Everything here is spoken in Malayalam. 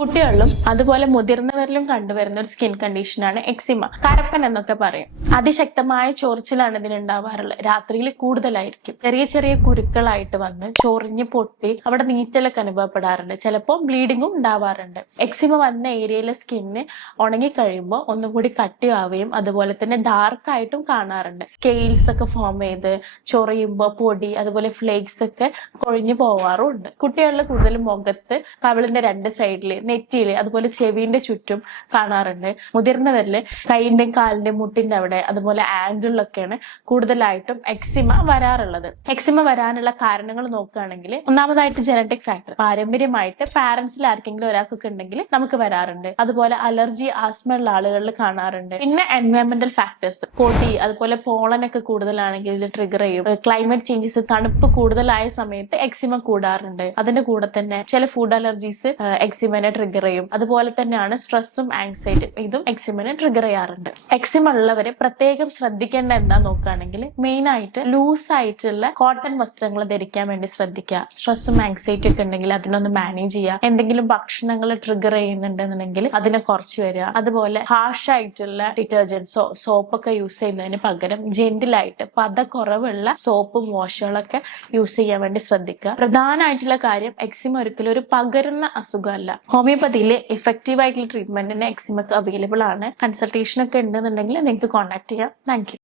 കുട്ടികളിലും അതുപോലെ മുതിർന്നവരിലും കണ്ടുവരുന്ന ഒരു സ്കിൻ കണ്ടീഷനാണ് എക്സിമ. കരപ്പൻ എന്നൊക്കെ പറയും. അതിശക്തമായ ചൊറിച്ചിലാണ് ഇതിനുണ്ടാവാറുള്ളത്. രാത്രിയിൽ കൂടുതലായിരിക്കും. ചെറിയ ചെറിയ കുരുക്കളായിട്ട് വന്ന് ചൊറിഞ്ഞ് പൊട്ടി അവിടെ നീറ്റലൊക്കെ അനുഭവപ്പെടാറുണ്ട്. ചിലപ്പോൾ ബ്ലീഡിങ്ങും ഉണ്ടാവാറുണ്ട്. എക്സിമ വന്ന ഏരിയയിലെ സ്കിന്ന് ഉണങ്ങിക്കഴിയുമ്പോൾ ഒന്നും കൂടി കട്ടിയാവുകയും അതുപോലെ തന്നെ ഡാർക്ക് ആയിട്ടും കാണാറുണ്ട്. സ്കെയിൽസ് ഒക്കെ ഫോം ചെയ്ത് ചൊറിയുമ്പോൾ പൊടി അതുപോലെ ഫ്ലേക്സ് ഒക്കെ കൊഴിഞ്ഞു പോവാറുണ്ട്. കുട്ടികളിൽ കൂടുതലും മുഖത്ത്, കവിളിന്റെ രണ്ട് സൈഡില്, നെറ്റിയില്, അതുപോലെ ചെവിന്റെ ചുറ്റും കാണാറുണ്ട്. മുതിർന്നവരില് കൈയിന്റെയും കാലിന്റെയും മുട്ടിന്റെ അവിടെ അതുപോലെ ആംഗിളിലൊക്കെയാണ് കൂടുതലായിട്ടും എക്സിമ വരാറുള്ളത്. എക്സിമ വരാനുള്ള കാരണങ്ങൾ നോക്കുകയാണെങ്കിൽ ഒന്നാമതായിട്ട് ജനറ്റിക് ഫാക്ടർ, പാരമ്പര്യമായിട്ട് പാരന്റ്സിൽ ആർക്കെങ്കിലും ഒരാൾക്കൊക്കെ ഉണ്ടെങ്കിൽ നമുക്ക് വരാറുണ്ട്. അതുപോലെ അലർജി, ആസ്മ ഉള്ള ആളുകളിൽ കാണാറുണ്ട്. പിന്നെ എൻവയോൺമെന്റൽ ഫാക്ടേഴ്സ്, പൊടി അതുപോലെ പോളനൊക്കെ കൂടുതലാണെങ്കിൽ ഇത് ട്രിഗർ ചെയ്യും. ക്ലൈമറ്റ് ചേഞ്ചസ്, തണുപ്പ് കൂടുതലായ സമയത്ത് എക്സിമ കൂടാറുണ്ട്. അതിന്റെ കൂടെ തന്നെ ചില ഫുഡ് അലർജീസ് എക്സിമനെ ട്രിഗർ ചെയ്യും. അതുപോലെ തന്നെയാണ് സ്ട്രെസ്സും ആങ്സൈറ്റിയും, ഇതും എക്സിമനെ ട്രിഗർ ചെയ്യാറുണ്ട്. എക്സിമ ഉള്ളവര് പ്രത്യേകം ശ്രദ്ധിക്കേണ്ട എന്താ നോക്കുകയാണെങ്കിൽ മെയിൻ ആയിട്ട് ലൂസ് ആയിട്ടുള്ള കോട്ടൺ വസ്ത്രങ്ങൾ ധരിക്കാൻ വേണ്ടി ശ്രദ്ധിക്കുക. സ്ട്രെസ്സും ആങ്സൈറ്റി ഒക്കെ ഉണ്ടെങ്കിൽ അതിനൊന്ന് മാനേജ് ചെയ്യുക. എന്തെങ്കിലും ഭക്ഷണങ്ങൾ ട്രിഗർ ചെയ്യുന്നുണ്ടെന്നുണ്ടെങ്കിൽ അതിനെ കുറച്ച് വരിക. അതുപോലെ ഹാർഷ് ആയിട്ടുള്ള ഡിറ്റർജൻസോ സോപ്പൊക്കെ യൂസ് ചെയ്യുന്നതിന് പകരം ജെന്റിലായിട്ട് പദക്കുറവുള്ള സോപ്പും വാഷുകളൊക്കെ യൂസ് ചെയ്യാൻ വേണ്ടി ശ്രദ്ധിക്കുക. പ്രധാനമായിട്ടുള്ള കാര്യം, എക്സിമ ഒരിക്കലും ഒരു പകരുന്ന അസുഖമല്ല. ഹോമിയോപ്പതിയിൽ എഫക്റ്റീവ് ആയിട്ടുള്ള ട്രീറ്റ്മെന്റിന് എക്സിമക്ക് അവൈലബിൾ ആണ്. കൺസൾട്ടേഷൻ ഒക്കെ ഉണ്ടെന്നുണ്ടെങ്കിൽ നിങ്ങൾക്ക് കോൺടാക്ട് ചെയ്യാം. Thank you.